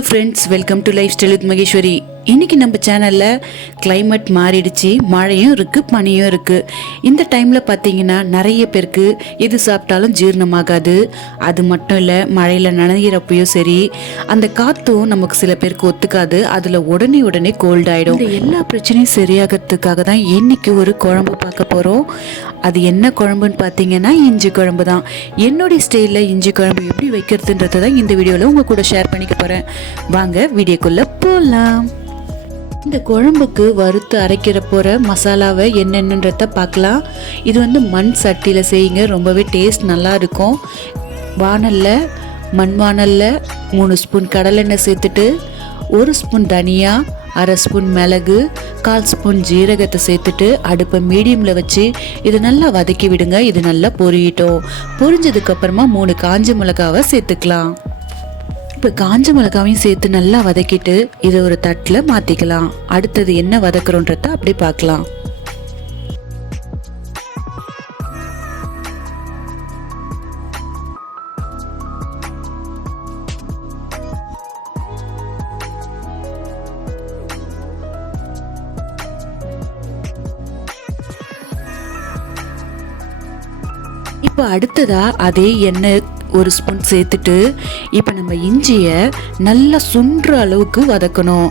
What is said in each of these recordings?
Hello friends, welcome to life style with Maheswari. இன்னைக்கு நம்ம சேனலில் கிளைமேட் மாறிடுச்சு. மழையும் இருக்குது, பனியும் இருக்குது. இந்த டைமில் பார்த்தீங்கன்னா நிறைய பேருக்கு எது சாப்பிட்டாலும் ஜீரணமாகாது. அது மட்டும் இல்லை, மழையில் நனைகிறப்பையும் சரி, அந்த காற்றும் நமக்கு சில பேருக்கு ஒத்துக்காது. அதில் உடனே கோல்ட் ஆகிடும். இந்த எல்லா பிரச்சனையும் சரியாகிறதுக்காக தான் இன்னைக்கு ஒரு குழம்பு பார்க்க போகிறோம். அது என்ன குழம்புன்னு பார்த்தீங்கன்னா இஞ்சி குழம்பு தான். என்னுடைய ஸ்டைலில் இஞ்சி குழம்பு எப்படி வைக்கிறதுன்றதை தான் இந்த வீடியோவில் உங்கள் கூட ஷேர் பண்ணிக்க போகிறேன். வாங்க வீடியோக்குள்ளே போகலாம். இந்த குழம்புக்கு வறுத்து அரைக்கிற போகிற மசாலாவை என்னென்னன்றத பார்க்கலாம். இது மண் சட்டியில் செய்யுங்க, ரொம்பவே டேஸ்ட் நல்லா இருக்கும். மண் வானலில் 3 ஸ்பூன் கடலெண்ணெய் சேர்த்துட்டு 1 ஸ்பூன் தனியா, 1/2 ஸ்பூன் மிளகு, 1/4 ஸ்பூன் ஜீரகத்தை சேர்த்துட்டு அடுப்பை மீடியமில் வச்சு இது நல்லா வதக்கி விடுங்க. இது நல்லா பொரியட்டும். பொரிஞ்சதுக்கப்புறமா 3 காஞ்ச மிளகாவை சேர்த்துக்கலாம். இப்போ காஞ்ச மிளகாவையும் சேர்த்து நல்லா வதக்கிட்டு இதை ஒரு தட்டில் மாற்றிக்கலாம். அடுத்தது என்ன வதக்குறோன்றத அப்படி பார்க்கலாம். இப்போ அடுத்ததா அதே எண்ணெய் 1 ஸ்பூன் சேர்த்துட்டு இப்போ நம்ம இஞ்சியை நல்லா சுண்டுற அளவுக்கு வதக்கணும்.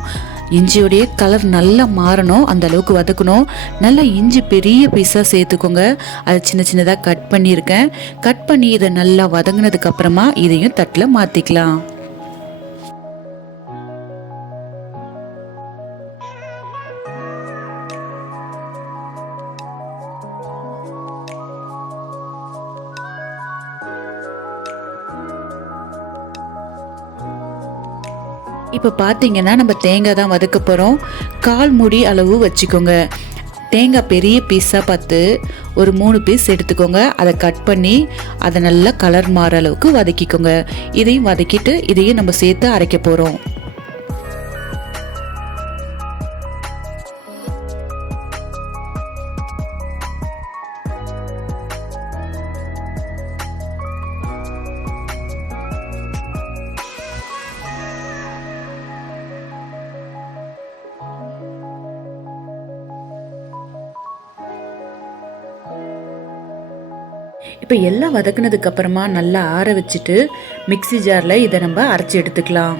இஞ்சியோடைய கலர் நல்லா மாறணும், அந்த அளவுக்கு வதக்கணும். நல்லா இஞ்சி பெரிய பீஸாக சேர்த்துக்கோங்க. அதை சின்னதாக கட் பண்ணியிருக்கேன். கட் பண்ணி இதை நல்லா வதங்கினதுக்கு அப்புறமா இதையும் தட்டில் மாற்றிக்கலாம். இப்போ பார்த்தீங்கன்னா நம்ம தேங்காய் தான் வதக்க போகிறோம். 1/4 மூடி அளவு வச்சுக்கோங்க. தேங்காய் பெரிய பீஸாக பார்த்து ஒரு 3 பீஸ் எடுத்துக்கோங்க. அதை கட் பண்ணி அதை நல்லா கலர் மாற அளவுக்கு வதக்கிக்கோங்க. இதையும் வதக்கிட்டு இதையும் நம்ம சேர்த்து அரைக்க போகிறோம். இப்போ எல்லாம் வதக்குனதுக்கு அப்புறமா நல்லா ஆற வச்சுட்டு மிக்ஸி ஜாரில் இதை நம்ம அரைச்சி எடுத்துக்கலாம்.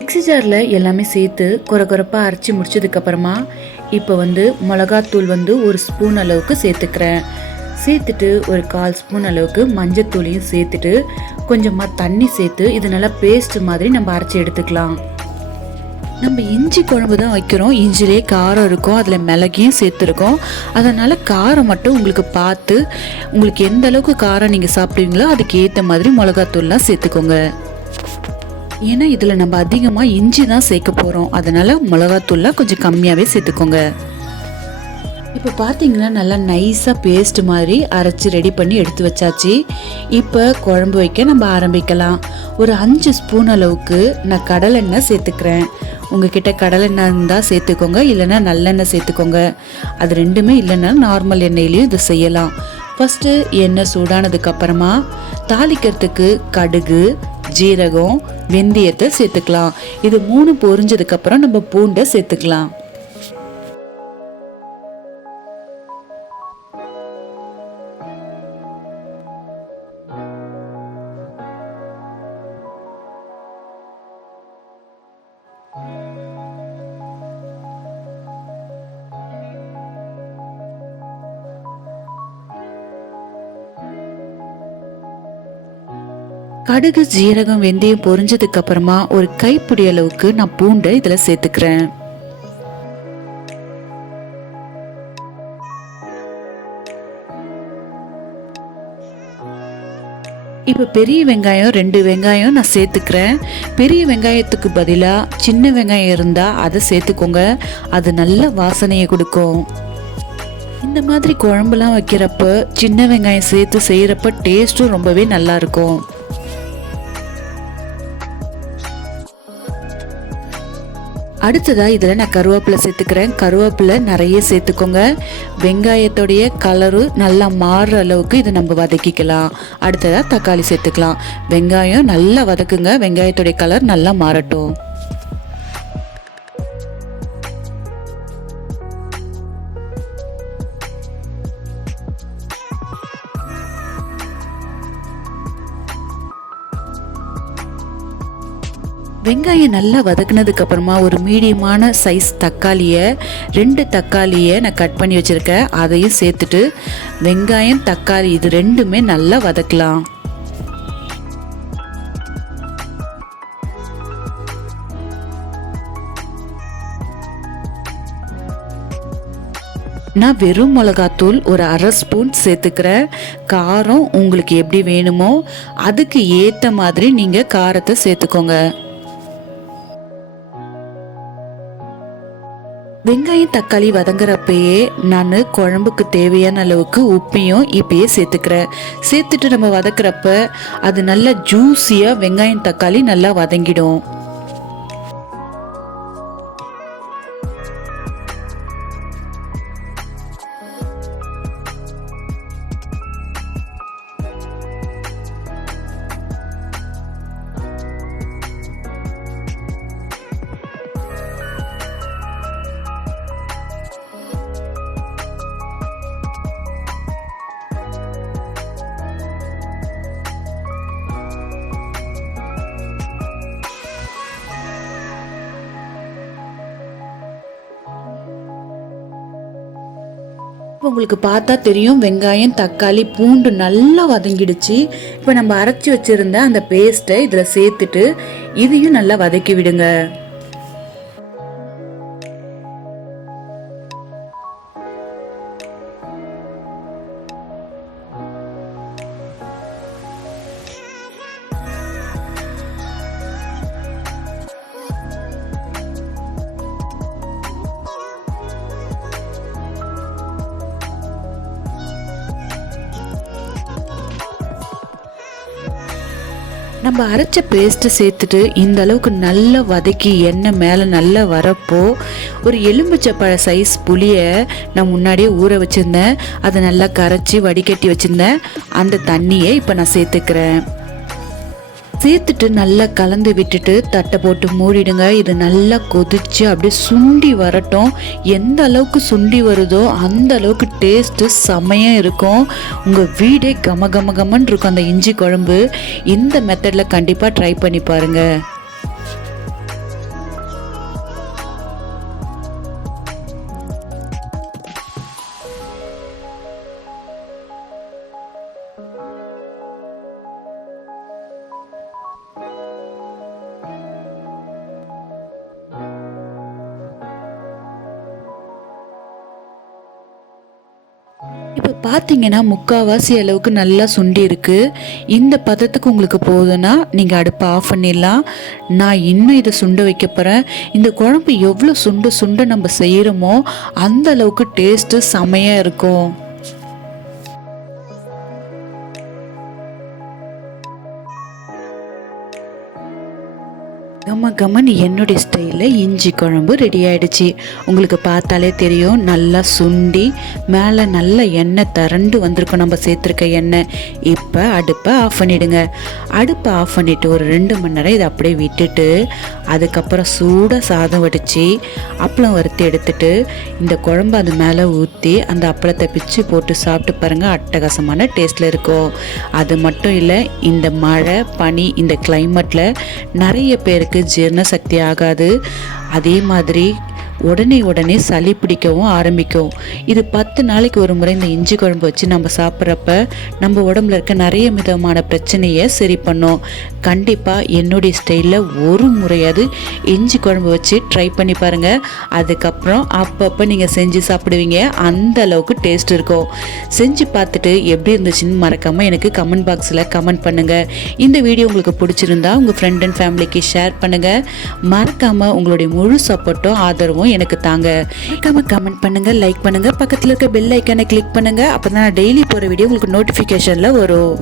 மிக்ஸி ஜாரில் எல்லாமே சேர்த்து கொரப்பாக அரைச்சி முடிச்சதுக்கப்புறமா இப்போ மிளகாத்தூள் 1 ஸ்பூன் அளவுக்கு சேர்த்துக்கிறேன். சேர்த்துட்டு ஒரு 1/4 ஸ்பூன் அளவுக்கு மஞ்சத்தூளையும் சேர்த்துட்டு கொஞ்சமாக தண்ணி சேர்த்து இது நல்லா பேஸ்ட் மாதிரி நம்ம அரைச்சி எடுத்துக்கலாம். நம்ம இஞ்சி குழம்பு தான் வைக்கிறோம். இஞ்சிலே காரம் இருக்கும், அதில் மிளகையும் சேர்த்துருக்கோம். அதனால் காரம் மட்டும் உங்களுக்கு பார்த்து, உங்களுக்கு எந்த அளவுக்கு காரம் நீங்கள் சாப்பிடுவீங்களோ அதுக்கு ஏற்ற மாதிரி மிளகாத்தூள்லாம் சேர்த்துக்கோங்க. ஏன்னா இதில் நம்ம அதிகமாக இஞ்சி தான் சேர்க்க போகிறோம். அதனால் மிளகாத்தூள்லாம் கொஞ்சம் கம்மியாகவே சேர்த்துக்கோங்க. இப்போ பார்த்தீங்கன்னா நல்லா நைஸாக பேஸ்ட் மாதிரி அரைச்சி ரெடி பண்ணி எடுத்து வச்சாச்சு. இப்போ குழம்பு வைக்க நம்ம ஆரம்பிக்கலாம். ஒரு 5 ஸ்பூன் அளவுக்கு நான் கடலெண்ணெய் சேர்த்துக்கிறேன். உங்ககிட்ட கடலெண்ணெய் இருந்தால் சேர்த்துக்கோங்க, இல்லைன்னா நல்லெண்ணெய் சேர்த்துக்கோங்க. அது ரெண்டுமே இல்லைன்னா நார்மல் எண்ணெயிலையும் இதை செய்யலாம். ஃபஸ்ட்டு எண்ணெய் சூடானதுக்கப்புறமா தாளிக்கிறதுக்கு கடுகு, ஜீரகம், வெந்தயத்தை சேர்த்துக்கலாம். இது 3 பொரிஞ்சதுக்கப்புறம் நம்ம பூண்டை சேர்த்துக்கலாம். கடுகு, ஜீரகம், வெந்தயம் பொரிஞ்சதுக்கு அப்புறமா ஒரு கைப்பிடி அளவுக்கு நான் பூண்டை இதுல சேர்த்துக்கிறேன். இப்ப பெரிய வெங்காயம் 2 வெங்காயம் நான் சேர்த்துக்கிறேன். பெரிய வெங்காயத்துக்கு பதிலா சின்ன வெங்காயம் இருந்தா அதை சேர்த்துக்கோங்க. அது நல்ல வாசனையை கொடுக்கும். இந்த மாதிரி குழம்புலாம் வைக்கிறப்ப சின்ன வெங்காயம் சேர்த்து செய்யறப்ப டேஸ்டும் ரொம்பவே நல்லா இருக்கும். அடுத்ததா இதில் நான் கருவேப்பிலை சேர்த்துக்கிறேன். கருவேப்பிலை நிறைய சேர்த்துக்கோங்க. வெங்காயத்தோடைய கலரு நல்லா மாறுற அளவுக்கு இதை நம்ம வதக்கிக்கலாம். அடுத்ததாக தக்காளி சேர்த்துக்கலாம். வெங்காயம் நல்லா வதக்குங்க. வெங்காயத்தோடைய கலர் நல்லா மாறட்டும். வெங்காயம் நல்லா வதக்குனதுக்கு அப்புறமா ஒரு மீடியமான சைஸ் தக்காளியை 2 தக்காளியை நான் கட் பண்ணி வச்சுருக்கேன். அதையும் சேர்த்துட்டு வெங்காயம் தக்காளி இது ரெண்டுமே நல்லா வதக்கலாம். நான் வெறும் மிளகாத்தூள் ஒரு 1/2 ஸ்பூன் சேர்த்துக்கிறேன். காரம் உங்களுக்கு எப்படி வேணுமோ அதுக்கு ஏற்ற மாதிரி நீங்கள் காரத்தை சேர்த்துக்கோங்க. வெங்காயம் தக்காளி வதங்குறப்பயே நான் குழம்புக்கு தேவையான அளவுக்கு உப்பையும் இப்பயே சேர்த்துக்கிறேன். சேர்த்துட்டு நம்ம வதக்குறப்ப அது நல்லா ஜூஸியாக வெங்காயம் தக்காளி நல்லா வதங்கிடும். இப்போ உங்களுக்கு பார்த்தா தெரியும் வெங்காயம் தக்காளி பூண்டு நல்லா வதங்கிடுச்சு. இப்போ நம்ம அரைச்சி வச்சிருந்த அந்த பேஸ்ட்டை இதில் சேர்த்துட்டு இதையும் நல்லா வதக்கி விடுங்க. நம்ம அரைச்ச பேஸ்ட்டு சேர்த்துட்டு இந்த அளவுக்கு நல்லா வதக்கி எண்ணெய் மேலே நல்லா வரப்போ ஒரு எலும்புச்சப்பழ சைஸ் புளியை நான் முன்னாடியே ஊற வச்சுருந்தேன். அதை நல்லா கரைச்சி வடிகட்டி வச்சுருந்தேன். அந்த தண்ணியை இப்போ நான் சேர்த்துக்கிறேன். சேர்த்துட்டு நல்லா கலந்து விட்டுட்டு தட்டை போட்டு மூடிடுங்க. இது நல்லா கொதிச்சு அப்படியே சுண்டி வரட்டும். எந்த அளவுக்கு சுண்டி வருதோ அந்த அளவுக்கு டேஸ்ட்டு செமையாக இருக்கும். உங்கள் வீடே கம கம கமன்னு இருக்கும் அந்த இஞ்சி குழம்பு. இந்த மெத்தடில் கண்டிப்பாக ட்ரை பண்ணி பாருங்கள். இப்போ பார்த்தீங்கன்னா முக்கால்வாசி அளவுக்கு நல்லா சுண்டி இருக்கு. இந்த பதத்துக்கு உங்களுக்கு போதுன்னா நீங்கள் அடுப்பை ஆஃப் பண்ணிடலாம். நான் இன்னும் இதை சுண்ட வைக்க போகிறேன். இந்த குழம்பு எவ்வளோ சுண்ட சுண்ட நம்ம செய்கிறோமோ அந்த அளவுக்கு டேஸ்ட்டு செமையாக இருக்கும். கம கமன்னு என்னுடைய ஸ்டைலில் இஞ்சி குழம்பு ரெடி ஆகிடுச்சு. உங்களுக்கு பார்த்தாலே தெரியும் நல்லா சுண்டி மேலே நல்ல எண்ணெய் திரண்டு வந்திருக்கும் நம்ம சேர்த்துருக்க எண்ணெய். இப்போ அடுப்பை ஆஃப் பண்ணிவிடுங்க. அடுப்பை ஆஃப் பண்ணிவிட்டு ஒரு 2 மணி நேரம் இதை அப்படியே விட்டுட்டு அதுக்கப்புறம் சூடாக சாதம் வடித்து அப்பளம் வறுத்து எடுத்துட்டு இந்த குழம்பு அது மேலே ஊற்றி அந்த அப்பளத்தை பிச்சு போட்டு சாப்பிட்டு பாருங்கள். அட்டகாசமான டேஸ்ட்டில் இருக்கும். அது மட்டும் இல்லை, இந்த மழை பனி இந்த கிளைமேட்டில் நிறைய பேருக்கு ஜீரண சக்தி ஆகாது. அதே மாதிரி உடனே சளி பிடிக்கவும் ஆரம்பிக்கும். இது 10 நாளைக்கு ஒரு முறை இந்த இஞ்சி குழம்பு வச்சு நம்ம சாப்பிட்றப்ப நம்ம உடம்புல இருக்க நிறைய விதமான பிரச்சனையை சரி பண்ணும். கண்டிப்பாக என்னுடைய ஸ்டைலில் ஒரு முறையாவது இஞ்சி குழம்பு வச்சு ட்ரை பண்ணி பாருங்கள். அதுக்கப்புறம் அப்பப்போ நீங்கள் செஞ்சு சாப்பிடுவீங்க. அந்த அளவுக்கு டேஸ்ட் இருக்கும். செஞ்சு பார்த்துட்டு எப்படி இருந்துச்சுன்னு மறக்காமல் எனக்கு கமெண்ட் பாக்ஸில் கமெண்ட் பண்ணுங்கள். இந்த வீடியோ உங்களுக்கு பிடிச்சிருந்தா உங்கள் ஃப்ரெண்ட் அண்ட் ஃபேமிலிக்கு ஷேர் பண்ணுங்கள். மறக்காமல் உங்களுடைய முழு சப்போர்ட்டும் ஆதரவும் எனக்கு தாங்க. மறக்காம கமெண்ட் பண்ணுங்க, லைக் பண்ணுங்க, பக்கத்தில் இருக்க பெல் ஐக்கானை கிளிக் பண்ணுங்க. அப்பதான் நான் டெய்லி போற வீடியோ உங்களுக்கு நோட்டிஃபிகேஷன்ல வரும்.